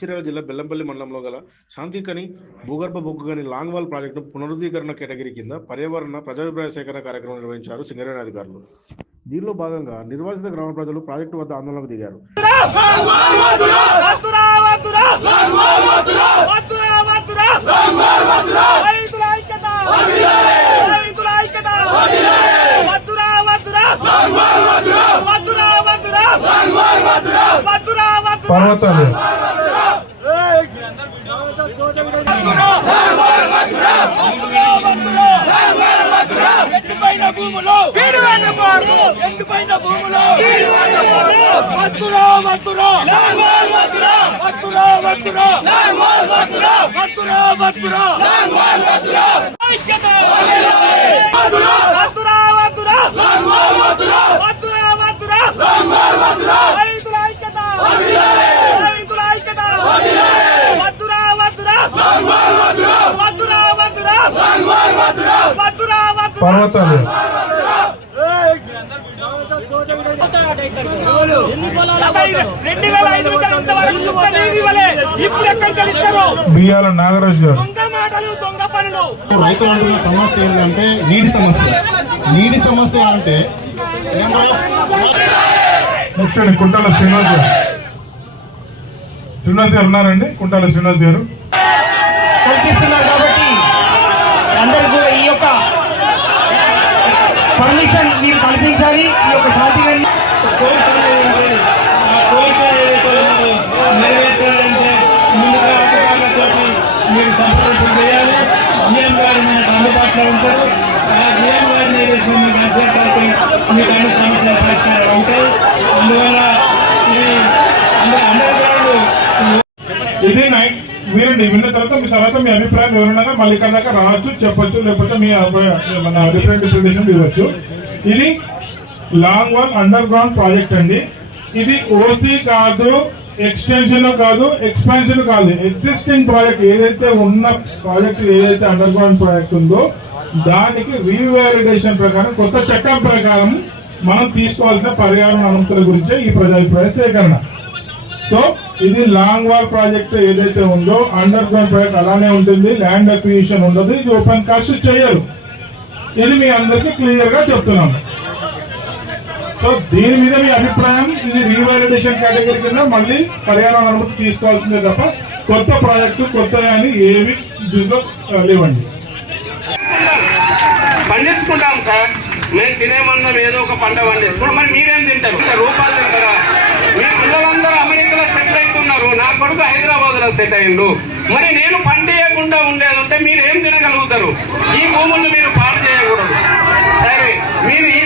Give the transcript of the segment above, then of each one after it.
మంచిర్యాల జిల్లా బెల్లంపల్లి మండలంలో గల శాంతికని భూగర్భ బొగ్గుగని లాంగ్వాల్ ప్రాజెక్టు పునరుద్ధీకరణ కేటగిరీ కింద పర్యావరణ ప్రజాభిప్రాయ సేకరణ కార్యక్రమం నిర్వహించారు సింగరేణి అధికారులు. దీనిలో భాగంగా నిర్వాసిత గ్రామ ప్రజలు ప్రాజెక్టు వద్ద ఆందోళనకు దిగారు. పర్వతాలు. ఎండిపోయిన భూములు ఎండిపోయిన భూములు వద్దురా వద్దురా వద్దురా వద్దురా వద్దురా వద్దురా ఐక్యత వద్దురా రైతుల ఐక్యత రైతుల ఐక్యత! కలిస్తారు బియ్యాల నాగరాజు గారు. దొంగ మాటలు దొంగ పనులు. రైతులు అంటున్న సమస్య ఏంటంటే నీటి సమస్య. నీటి సమస్య అంటే నెక్స్ట్ అండి కుంటాల శ్రీనివాస్ గారు. శ్రీనివాస్ గారు ఉన్నారండి కుంటాల శ్రీనివాస్ గారు కల్పిస్తున్నారు కాబట్టి అందరూ కూడా ఈ యొక్క పర్మిషన్ మీరు కల్పించాలి ఈ యొక్క శాంతి మీరు సంప్రదింపులు చేయాలి. సీఎం గారు మనకు అందుబాటులో ఉంటారు. ఆ సీఎం గారిని ఏదైతే మీకు మీకు అన్ని సమస్యల పరిష్కారాలు ఉంటాయి అందువల్ల ఇది అందరూ ఇది నైట్ వినండి విన్న తర్వాత మీ తర్వాత మీ అభిప్రాయం ఎవరైనా మళ్ళీ ఇక్కడ దాకా రావచ్చు చెప్పచ్చు లేకపోతే మీ మన అభిప్రాయం రిప్రజెంటేషన్ ఇవ్వచ్చు. ఇది long one underground project అండి. ఇది ఓసీ కాదు ఎక్స్టెన్షన్ కాదు ఎక్స్పాన్షన్ కాదు. ఎగ్జిస్టింగ్ ప్రాజెక్ట్ ఏదైతే ఉన్న ప్రాజెక్ట్ ఏదైతే అండర్ గ్రౌండ్ ప్రాజెక్ట్ ఉందో దానికి రీవాలిడేషన్ ప్రకారం కొత్త చట్టం ప్రకారం మనం తీసుకోవాల్సిన పర్యావరణ అనుమతుల గురించే ఈ ప్రజాభిప్రాయ సేకరణ. సో ఇది లాంగ్ వాల్ ప్రాజెక్ట్ ఏదైతే ఉందో అండర్ గ్రౌండ్ ప్రాజెక్ట్ అలానే ఉంటుంది ల్యాండ్ అక్విజిషన్ ఉండదు ఇది ఓపెన్ కాస్ట్ చేయరు. ఇది మీ అందరికీ క్లియర్గా చెప్తున్నాను. సో దీని మీద మీ అభిప్రాయం ఇది రీవాలిడేషన్ కేటగిరీ కింద మళ్ళీ పర్యావరణ అనుమతి తీసుకోవాల్సిందే తప్ప కొత్త ప్రాజెక్టు కొత్త అని ఏమి దీంట్లో లేవండి. పండించుకుంటాం సార్. మేము తినేమన్నాం ఏదో ఒక పంట పండించుకుంటాం మరి మీరేం తింటారు? రూపాయలు తింటారా మీ పిల్లలందరూ అమెరికాలో సెటిల్ అవుతున్నారు నా కొడుకు హైదరాబాద్లో సెట్ అయిండు. మరి నేను పంట వేయకుండా ఉండేది ఉంటే మీరు ఏం తినగలుగుతారు? ఈ భూములు మీరు పాడు చేయకూడదు సరే మీరు ఈ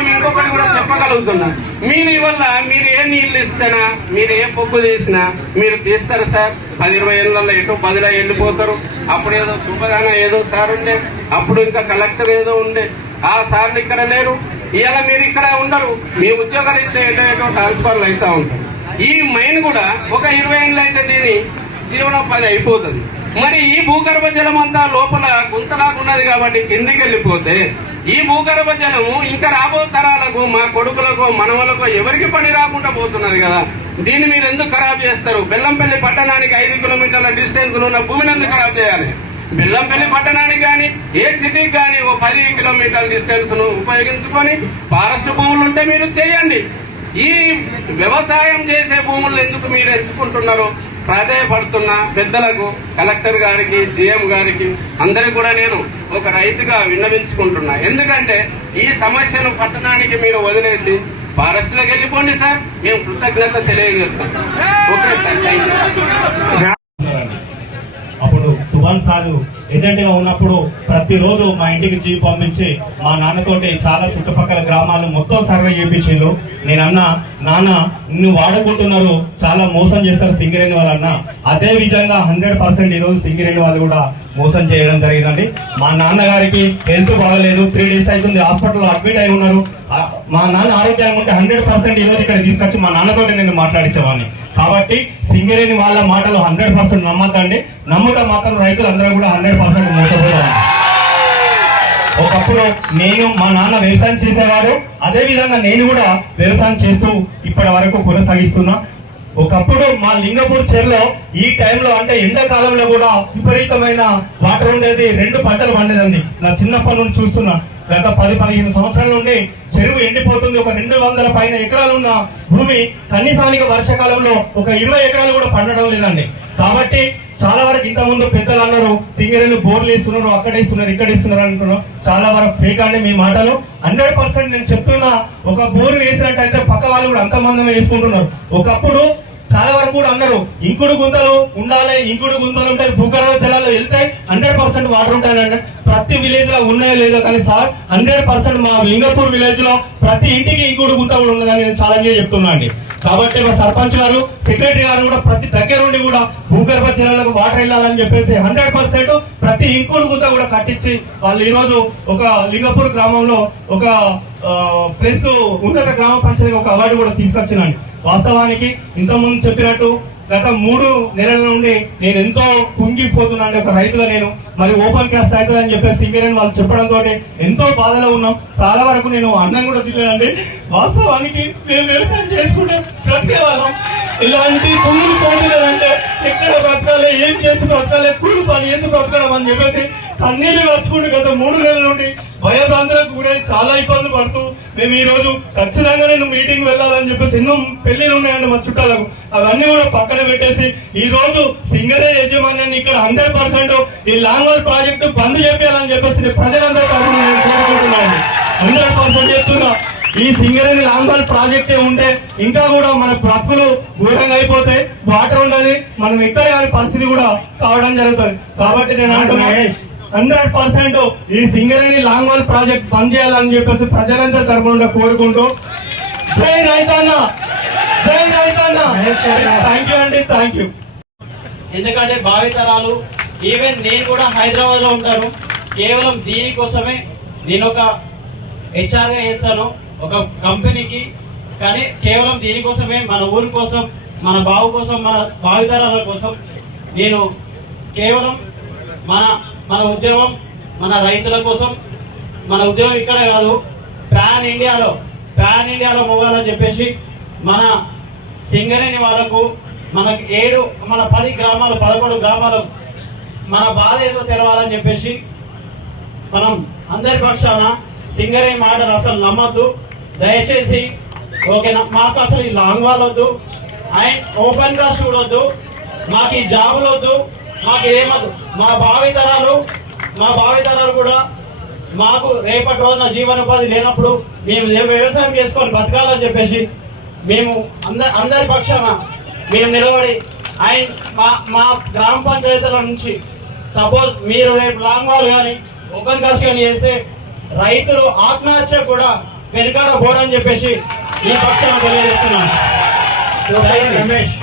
సంకల్పం ఇంకొకటి కూడా చెప్పగలుగుతున్నా. మీరు వల్ల మీరు ఏ నీళ్ళు ఇస్తానా మీరు ఏ పొగ్గు తీసినా మీరు తీస్తారు సార్. పది ఇరవై ఏళ్ళలో ఎటు పదిలో వెళ్ళిపోతారు అప్పుడు ఏదో సుఖదాన ఏదో సార్ ఉండే అప్పుడు ఇంకా కలెక్టర్ ఏదో ఉండే. ఆ సార్లు ఇక్కడ లేరు. ఇవాళ మీరు ఇక్కడ ఉండరు. మీ ఉద్యోగరీత్యా ఏటో ఏటో ట్రాన్స్ఫర్లు అవుతా ఉంటారు ఈ మైన్ కూడా ఒక ఇరవై ఏళ్ళు అయితే దీని జీవనోపాధి అయిపోతుంది. మరి ఈ భూగర్భ జలం అంతా లోపల గుంతలాగా ఉన్నది కాబట్టి కిందికి వెళ్ళిపోతే ఈ భూగర్భ జలము ఇంకా రాబో తరాలకు మా కొడుకులకు మనవలకు ఎవరికి పని రాకుండా పోతున్నది కదా? దీన్ని మీరు ఎందుకు ఖరాబ్ చేస్తారు? బెల్లంపల్లి పట్టణానికి ఐదు కిలోమీటర్ల డిస్టెన్స్ ఉన్న భూమిని ఎందుకు ఖరాబ్ చేయాలి? బెల్లంపల్లి పట్టణానికి కానీ ఏ సిటీకి కానీ ఓ పది కిలోమీటర్ల డిస్టెన్స్ను ఉపయోగించుకొని ఫారెస్ట్ భూములు ఉంటే మీరు చేయండి. ఈ వ్యవసాయం చేసే భూములు ఎందుకు మీరు ఎంచుకుంటున్నారు ప్రాధాయపడుతున్న పెద్దలకు కలెక్టర్ గారికి జిఎం గారికి అందరికి కూడా నేను ఒక రైతుగా విన్నవించుకుంటున్నా. ఎందుకంటే ఈ సమస్యను పట్టణానికి మీరు వదిలేసి ఫారెస్ట్లోకి వెళ్ళిపోండి సార్. మేము కృతజ్ఞత తెలియజేస్తాం. ఓకే సార్ థ్యాంక్ యూ అప్పుడు సుభాన్ సారు ఏజెంట్గా ఉన్నప్పుడు ప్రతిరోజు మా ఇంటికి జీవి పంపించి మా నాన్నతోటి చాలా చుట్టుపక్కల గ్రామాలు మొత్తం సర్వే చేయించిండు నేను అన్నా నాన్న నిన్ను వాడుకుంటున్నారు చాలా మోసం చేస్తారు సింగరేణి వాళ్ళు అన్న అదే విధంగా హండ్రెడ్ పర్సెంట్ ఈ రోజు సింగరేణి వాళ్ళు కూడా మోసం చేయడం జరిగిందండి. మా నాన్నగారికి హెల్త్ బాగలేదు త్రీ డేస్ అవుతుంది హాస్పిటల్లో అడ్మిట్ అయి ఉన్నారు. మా నాన్న ఆరోగ్యంగా ఉంటే హండ్రెడ్ పర్సెంట్ ఈ రోజు ఇక్కడ తీసుకొచ్చి మా నాన్నతో నేను మాట్లాడించేవాడిని కాబట్టి సింగరేణి వాళ్ళ మాటలు హండ్రెడ్ పర్సెంట్ నమ్మకండి నమ్ముతా మాత్రం రైతులందరూ కూడా హండ్రెడ్ పర్సెంట్ మోసపోయారు ఒకప్పుడు నేను మా నాన్న వ్యవసాయం చేసేవారు. అదే విధంగా నేను కూడా వ్యవసాయం చేస్తూ ఇప్పటి వరకు కొనసాగిస్తున్నా. ఒకప్పుడు మా లింగపూర్ చెరులో ఈ టైంలో అంటే ఎండాకాలంలో కూడా విపరీతమైన వాటర్ ఉండేది రెండు పంటలు పండేదండి. నా చిన్నప్పటి నుండి చూస్తున్నా. గత పది పదిహేను సంవత్సరాల నుండి చెరువు ఎండిపోతుంది. ఒక రెండు వందల పైన ఎకరాలు ఉన్న భూమి కనీసానికి వర్షాకాలంలో ఒక ఇరవై ఎకరాలు కూడా పండడం లేదండి. కాబట్టి చాలా వరకు ఇంతకుముందు ముందు పెద్దలు అన్నారు సింగరేణి బోర్లు వేస్తున్నారు అక్కడ వేస్తున్నారు ఇక్కడ వేస్తున్నారు అంటున్నారు. చాలా వరకు ఫేక్ అండి మీ మాటలు. హండ్రెడ్ పర్సెంట్ నేను చెప్తున్నా ఒక బోర్ వేసినట్టయితే పక్క వాళ్ళు కూడా అంత మందమే వేసుకుంటున్నారు. ఒకప్పుడు చాలా వరకు కూడా అన్నారు ఇంకుడు గుంతలు ఉండాలి ఇంకుడు గుంతలు ఉంటాయి భూగర్భ జలాలు వెళ్తాయి హండ్రెడ్ పర్సెంట్ వాటర్ ఉంటాయండి ప్రతి విలేజ్లో ఉన్నాయో లేదో కానీ సార్ హండ్రెడ్ పర్సెంట్ మా లింగపూర్ విలేజ్లో ప్రతి ఇంటికి ఇంకోటి గుంత కూడా ఉండదని నేను ఛాలెంజ్ చెప్తున్నా అండి. కాబట్టి మా సర్పంచ్ గారు సెక్రటరీ గారు కూడా ప్రతి దగ్గరుండి కూడా భూగర్భ జలాలకు వాటర్ వెళ్ళాలని చెప్పేసి హండ్రెడ్ పర్సెంట్ ప్రతి ఇంకుడు గుంత కూడా కట్టించి వాళ్ళు ఈరోజు ఒక లింగపూర్ గ్రామంలో ఒక ప్లస్ ఉన్నత గ్రామ పంచాయతీ ఒక అవార్డు కూడా తీసుకొచ్చినండి వాస్తవానికి ఇంతకుముందు చెప్పినట్టు గత మూడు నెలల నుండి నేను ఎంతో కుంగిపోతున్నాను ఒక రైతుగా నేను మరి ఓపెన్ క్లాస్ అని చెప్పేసి సింగరేణి వాళ్ళు చెప్పడంతో ఎంతో బాధలో ఉన్నాం. చాలా వరకు నేను అన్నం కూడా తినలేదండి. వాస్తవానికి మేము వ్యవసాయం చేసుకుంటే బ్రతికే వాళ్ళం. ఇలాంటి తుమ్ములు పోటీలంటే ఎక్కడ బ్రతకాలి ఏం చేసి బ్రతకాలి కూలి పని చేసి బ్రతకడం అని చెప్పేసి కన్నీళ్ళు నడుచుకుంటూ గత మూడు నెలల నుండి భయభ్రాంతులకు కూడా చాలా ఇబ్బందులు పడుతూ మేము ఈ రోజు ఖచ్చితంగా నేను మీటింగ్ వెళ్ళాలని చెప్పేసి ఎన్నో పెళ్ళిలు ఉన్నాయండి మా చుట్టాలకు. అవన్నీ కూడా పక్కన పెట్టేసి ఈ రోజు సింగరే యజమాన్యాన్ని ఇక్కడ హండ్రెడ్ పర్సెంట్ ఈ లాంగ్వేజ్ ప్రాజెక్టు బంద్ చేయాలని చెప్పేసి ప్రజలందరూ కోరుకుంటున్నాను హండ్రెడ్ పర్సెంట్ చెప్తున్నా. ఈ సింగరేణి లాంగ్వాల్ ప్రాజెక్టే ఉంటే ఇంకా కూడా మన బ్రతుకులు ఘోరంగా అయిపోతాయి. వాటర్ ఉండదు. మనం ఎక్కడ కాని పరిస్థితి కూడా కావడం జరుగుతుంది. కాబట్టి నేను అంటున్నా హండ్రెడ్ పర్సెంట్ ఈ సింగరేణి లాంగ్వాల్ ప్రాజెక్ట్ బంద్ చేయాలని చెప్పేసి ప్రజలందరి తరపున కోరుకుంటూ. జై రైతన్న! జై రైతన్న! థ్యాంక్ యూ అండి థ్యాంక్ యూ ఎందుకంటే భావితరాలు ఈవెన్ నేను కూడా హైదరాబాద్లో ఉంటాను. కేవలం దీనికోసమే నేను ఒక హెచ్ఆర్గా చేస్తాను ఒక కంపెనీకి. కానీ కేవలం దీనికోసమే మన ఊరి కోసం మన బావు కోసం మన భావితరాల కోసం నేను కేవలం మన మన ఉద్యోగం మన రైతుల కోసం మన ఉద్యోగం ఇక్కడ కాదు ప్యాన్ ఇండియాలో ప్యాన్ ఇండియాలో పోవాలని చెప్పేసి మన సింగరేణి వాళ్ళకు మనకు ఏడు మన పది గ్రామాలు పదకొండు గ్రామాలు మన బాధ ఏదో తెలవాలని చెప్పేసి మనం అందరి పక్షాన సింగరేణి మాటలు అసలు నమ్మద్దు. దయచేసి ఓకేనా? మాకు అసలు ఈ లాంగ్ వాల్ వద్దు అండ్ ఓపెన్ చూడొద్దు. మాకు ఈ జాబులు వద్దు మాకు ఏమదు మా భావితరాలు మా భావితరాలు కూడా మాకు రేపటి రోజున జీవనోపాధి లేనప్పుడు మేము వ్యవసాయం చేసుకొని బతకాలని చెప్పేసి మేము అందరి అందరి పక్షాన మేము నిలబడి అండ్ మా మా గ్రామ పంచాయతీల నుంచి సపోజ్ మీరు రేపు లాంగ్ వాల్ కానీ ఓపెన్ కాస్ట్ కానీ చేస్తే రైతులు ఆత్మహత్య కూడా వెనుకాడ పోరని చెప్పేసి ఈ పక్షాన తెలియజేస్తున్నాను. రమేష్.